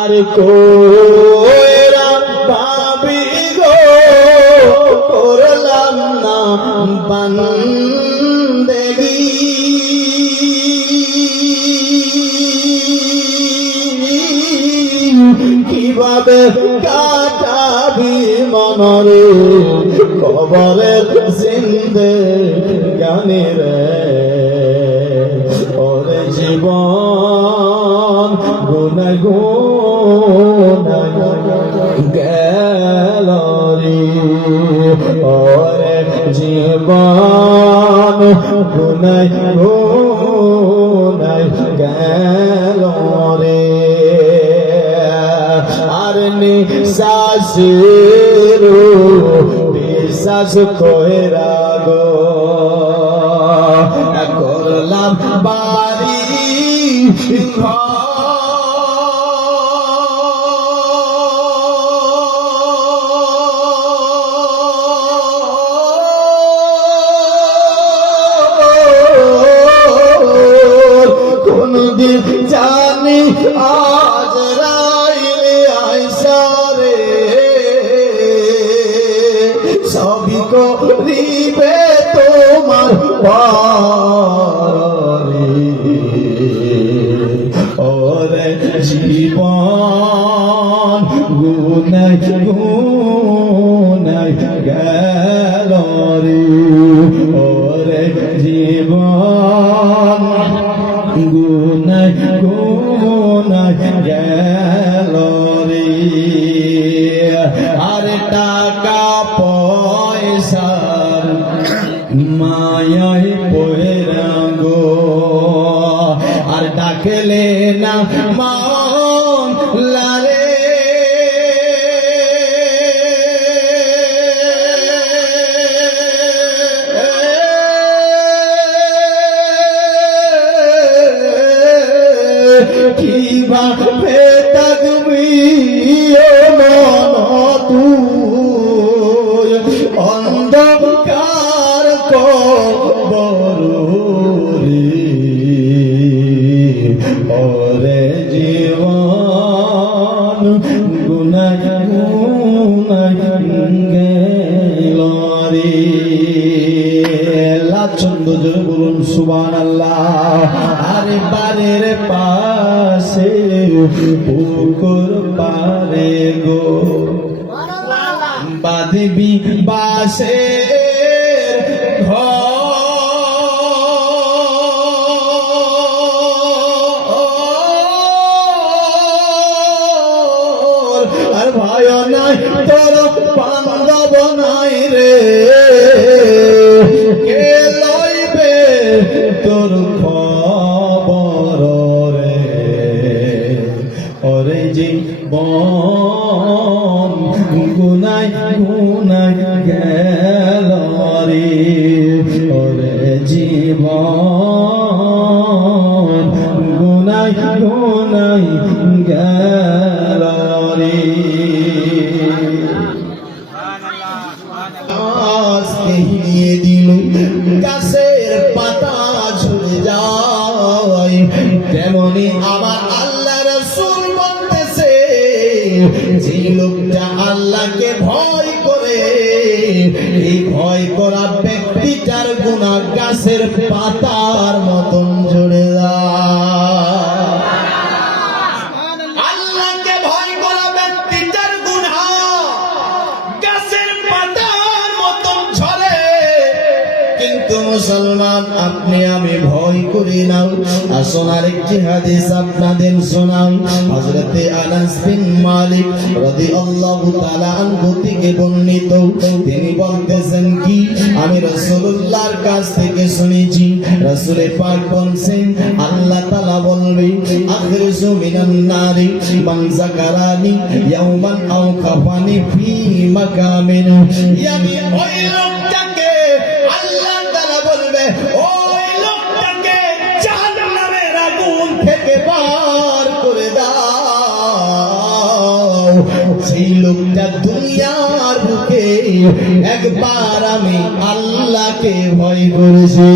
আর কোরা ভাবি গো করলাম না বান্দেগি কিভাবে কাটাবি মনরে কবরের জিন্দেগানি রে ওরে জীবন গুনাহ গুনাহ গেল রে ওরে জীবন গুনাহ গুনাহ গেল রে আর নিঃশ্বাসের বিশ্বাস কইরা গো করলাম বাড়ি কোনদিন জানি আজ রাইলে আইসারে সবই করিবে তোমার পারে ওরে জীবন গুনাহ গুনাহ গেল রে ওরে জীবন গুনাহ গুনাহ গেল রে আর টাকা পয়সার মায়ায় পয়রা গো আর ডাকলে না মাওলা রে কিভাবে থাকবি ও মন তুই অন্ধকার কবর রে ওরে জীবন গুনাহ গুনাহ গেল রে লাচন্দ জোরে বলুন সুবহানাল্লাহ আরে বাড়ির পাশে পুকুর পারে গো বাঁধবি বাসে আর ভয় নাই তোর বান্ধব নাই রে কে লইবে তোর খবর রে ওরে জীবন গুনাহ গুনাহ গেল রে ওরে জীবন গুনাহ গুনাহ গেল রে নিয়ে দিল গাছের পাতা ঝরে যায় তেমনি আমার আল্লাহ রাসূল বলতেছে যে লোকটা আল্লাহকে ভয় করে এই ভয় করা ব্যক্তিটার গুনাহ গাছের পাতার মতন ঝরে যায় আল্লাহকে ভয় করা ব্যক্তিটার গুনাহ গাছের পাতার মতন ঝরে কিন্তু মুসলমান আপনি আমি ভয় করি না আসুন আরেকটি হাদিস আপনাদের শোনাই হযরত আনাস বিন মালিক রাদিয়াল্লাহু তাআলা আনহু থেকে বর্ণিত তিনি বলতেছেন কি আমি রাসূলুল্লাহর কাছ থেকে শুনেছি রাসূল পাক বলেন আল্লাহ তাআলা বলবে আখরিজু মিনান নারি মান যাকারানি ইয়াওমান আও কাফানি ফি মাকামিন ইয়ানি ওই লোকটাকে আল্লাহ তাআলা বলবে ওই লোকটাকে জাহান্নামের আগুন থেকে বার করে দাও সেই লোকটা দুনিয়ার বুকে একবার আমি আল্লাহকে ভয় করেছি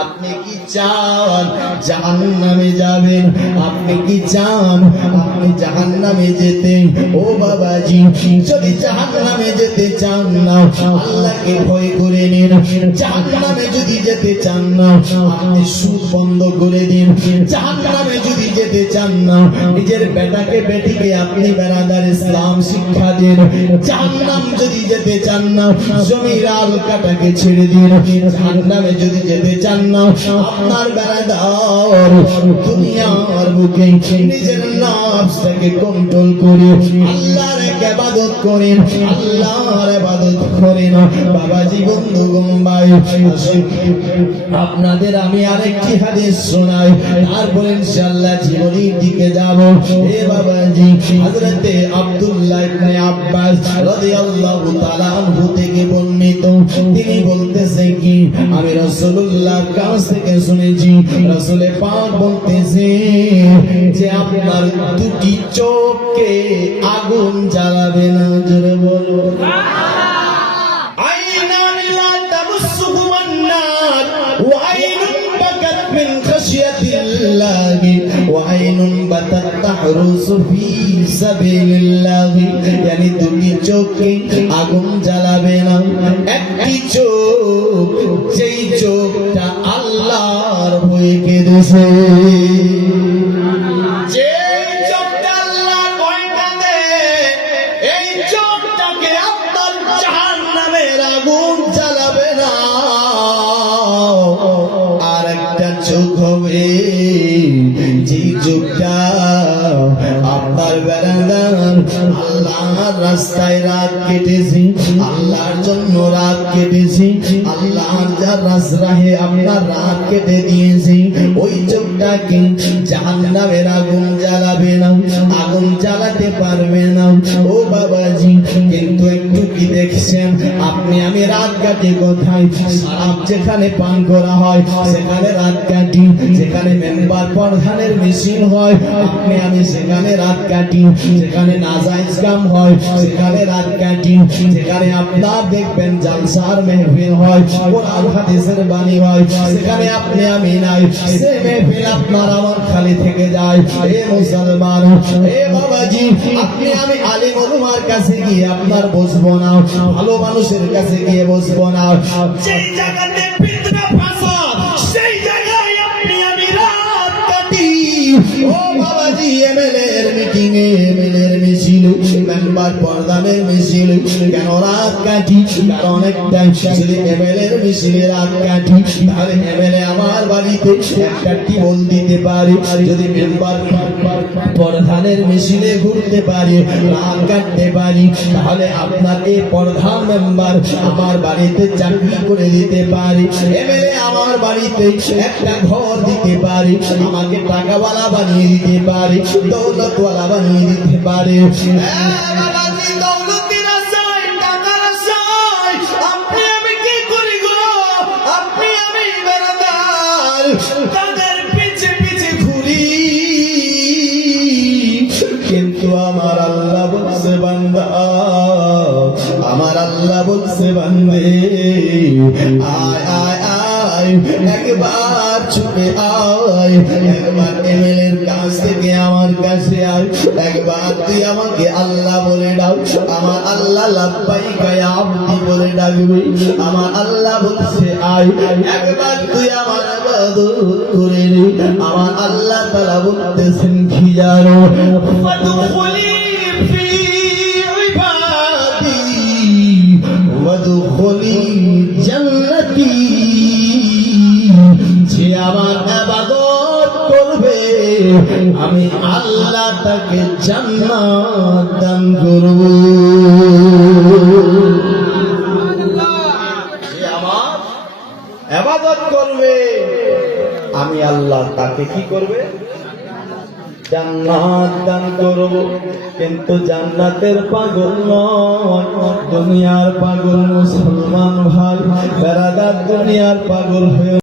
আপনি কি চান জাহান্নামে যাবেন। আপনি কি চান আপনি জাহান্নামে যেতে? ও বাবাজি, যদি জাহান্নামে যেতে চান না, আল্লাহকে ভয় করে নিন। জাহান্নামে যদি যেতে চান না, আপনি সুদ বন্ধ করে দিন। জাহান্নামে যদি যেতে চান না, নিজের বেটাকে বেটিকে আপনি বেরাদার ইসলাম শিক্ষা দিন। জাহান্নাম যদি যেতে চান না, জমির আল কাটাকে ছেড়ে দিন। জাহান্নামে যদি যেতে চান না, আপনার বেরাদার দুনিয়ার বুকে নিজের নফসটাকে কন্ট্রোল করে আল্লাহর ইবাদত করেন, আল্লাহর ইবাদত করেন। বাবাজি, বন্ধুগণ, ভাই, আপনাদের আমি আরেকটি হাদিস শোনাই, তারপরে ইনশাআল্লাহ জীবনের দিকে যাব। এ বাবাজি, হযরতে আব্দুল্লাহ ইবনে আব্বাস রাদিয়াল্লাহু তাআলা আনহু থেকে বর্ণিত, তিনি বলতেছেন কি, আমি রাসূলুল্লাহর কাছ থেকে শুনেছি, রাসূল পাক বলতেছে যে আপনার দুটি চোখকে আগুন জ্বালাবে না। জোরে বলো আইনান লা তামসুহুমা النار وعين بكت من خشية الله وعين بتت تحرس في سبيل الله। يعني দুটি চোখে আগুন জ্বালাবে না। একটি চোখ, যেই চোখটা আল্লাহর ভয়ে কেঁদেছে, যে চোখটা আল্লাহর ভয় কাঁদে, এই চোখটাকে আপনার জাহান্নামের আগুন জ্বালাবে না। আর একটা চোখ হবে, যে চোখটা আপনার বেড়াদার আল্লাহর রাস্তায় রাত কেটেছি, আল্লাহর জন্য রাত কেটেছি, আল্লাহর যার রাস্তায় আপনার রাত কেটে দিয়েছি, ওই চোখটাকে জাহান্নামের আগুন জ্বালাবে না, আগুন জ্বালাতে পারবে না। ও বাবাজি, কিন্তু একটু কি দেখছেন, আপনি আমি রাত কাটি কোথায়? শরাব যেখানে পান করা হয় সেখানে রাত কাটি, যেখানে মেম্বার প্রধানের মিছিল হয় আপনি আমি সেখানে রাত কাটি, যেখানে নাজায়েজ কাম হয় সেখানে রাত কাটি, যেখানে আপনার দেখবেন জালসার মেহফিল হয়, কোরআন হাদিসের বাণী হয়, সেখানে আপনি আমি নাই, সেই মেহফিল আপনার আমার খালি থেকে যায়। এ মুসলমান, এ বাবাজি, আপনি আমি আলিম ওলামার কাছে গিয়ে আপনার বসবো না, ভালো মানুষের কাছে গিয়ে বসবো না। যেই জায়গাতে ফিতনা ফাসাদ, সেই জায়গায় আপনি আমি রাত কাটি। ও বাবাজি, এমএলএ এর মিটিং এ, এমএলএ এর মিছিল, মেম্বার প্রধানের মিছিল, কেন রাত কাটি? কারণ একটা, যদি এমএলএ এর মিছিলে রাত কাটি, তাহলে এমএলএ আমার বাড়িতে একটা টিউবওয়েল দিতে পারে। যদি মেম্বার প্রধানের মিছিলে ঘুরতে পারি, রাত কাটতে পারি, তাহলে আপনার এই প্রধান মেম্বার আমার বাড়িতে চাকরি করে দিতে পারি, এমএলএ আমার বাড়িতে একটা ঘর দিতে পারি, আমাকে টাকাওয়ালা বানিয়ে দিতে পারি, দৌলতওয়ালা বানিয়ে দিতে পারে। দৌলতের আশায়, টাকার আশায় আপনি আমি কি করি গো? আপনি আমি বেরাদার তাদের পিছে পিছে ঘুরি, কিন্তু আমার আল্লাহ বলছে বান্দা, আমার আল্লাহ বলছে বান্দে, আয় আয় আয়, একবার ছুটে আয়, একবার এমএলএ এর কাছ থেকে আমার কাছে আয়, একবার তুই আমাকে আল্লাহ বলে ডাক। আমার আল্লাহ লাব্বাইকা ইয়া আবদি বলে ডাকবে। আমার আল্লাহ বলছে আয়, একবার তুই আমার ইবাদত করে নে। আমার আল্লাহ তাআলা বলতেছেন কি জানো? ফাদখুলি ফি ইবাদি ওয়াদখুলি জান্নাতি। যে আমার ইবাদত করবে আমি আল্লাহ তাকে জান্নাত দান করব। যে আমার ইবাদত করবে আমি আল্লাহ তাকে কি করবে? জান্নাত দান করব। কিন্তু জান্নাতের পাগল নয়, দুনিয়ার পাগল মুসলমান ভাই বেরাদার, দুনিয়ার পাগল হয়ে